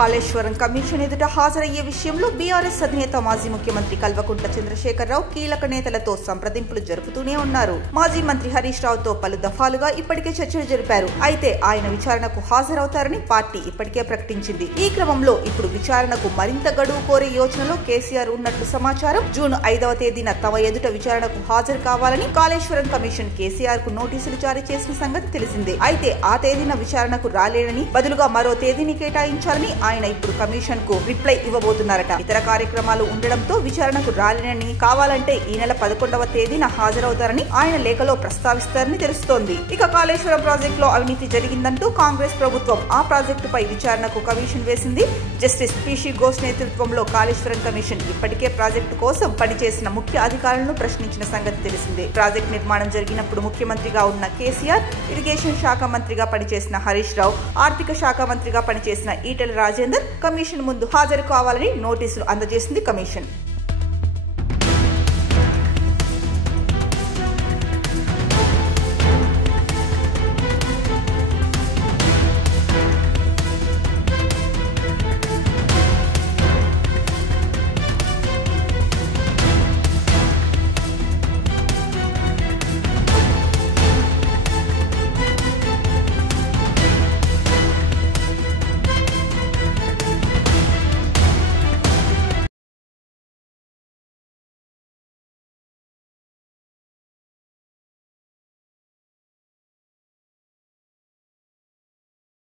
Kaleshwaram commission ఎదుట హాజరయ్యే విషయంలో బీఆర్ఎస్ అధినేత మాజీ ముఖ్యమంత్రి కల్వకుంట్ల చంద్రశేఖరరావు కీలక నేతలతో సంప్రదింపులు జరుపుతూనే ఉన్నారు. మాజీ మంత్రి హరీష్ రావుతో పలు దఫాలుగా ఇప్పటికే చర్చలు జరిపారు. అయితే ఆయన విచారణకు హాజరవుతారని పార్టీ ఇప్పటికే ప్రకటించింది. ఈ క్రమంలో ఇప్పుడు విచారణకు మరింత గడువు కోరే యోచనలో కేసీఆర్ ఉన్నట్లు సమాచారం. జూన్ 5వ తేదీన తమ ఎదుట విచారణకు హాజరు కావాలని కాళేశ్వరం కమిషన్ కేసీఆర్ కు నోటీసులు జారీ చేసిన సంగతి తెలిసిందే. అయితే ఆ తేదీన విచారణకు రాలేనని, బదులుగా మరో తేదీని కేటాయించాలని ఆయన ఇప్పుడు కమిషన్ కు రిప్లై ఇవ్వబోతున్నారట. ఇతర కార్యక్రమాలు ఉండడంతో విచారణకు రాలేనని, కావాలంటే ఈ నెల 11వ తేదీన హాజరవుతారని ఆయన లేఖలో ప్రస్తావిస్తారని తెలుస్తోంది. ఇక కాళేశ్వరం ప్రాజెక్టులో అవినీతి జరిగిందంటూ కాంగ్రెస్ ప్రభుత్వం ఆ ప్రాజెక్టుపై విచారణకు కమిషన్ వేసింది. జస్టిస్ పిషి ఘోష్ నేతృత్వంలో కాళేశ్వరం కమిషన్ ఇప్పటికే ప్రాజెక్టు కోసం పనిచేసిన ముఖ్య అధికారులను ప్రశ్నించిన సంగతి తెలిసిందే. ప్రాజెక్టు నిర్మాణం జరిగినప్పుడు ముఖ్యమంత్రిగా ఉన్న కేసీఆర్, ఇరిగేషన్ శాఖ మంత్రిగా పనిచేసిన హరీష్ రావు, ఆర్థిక శాఖ మంత్రిగా పనిచేసిన ఈటెల రాజేందర్ కమిషన్ ముందు హాజరు కావాలని నోటీసులు అందజేసింది కమిషన్.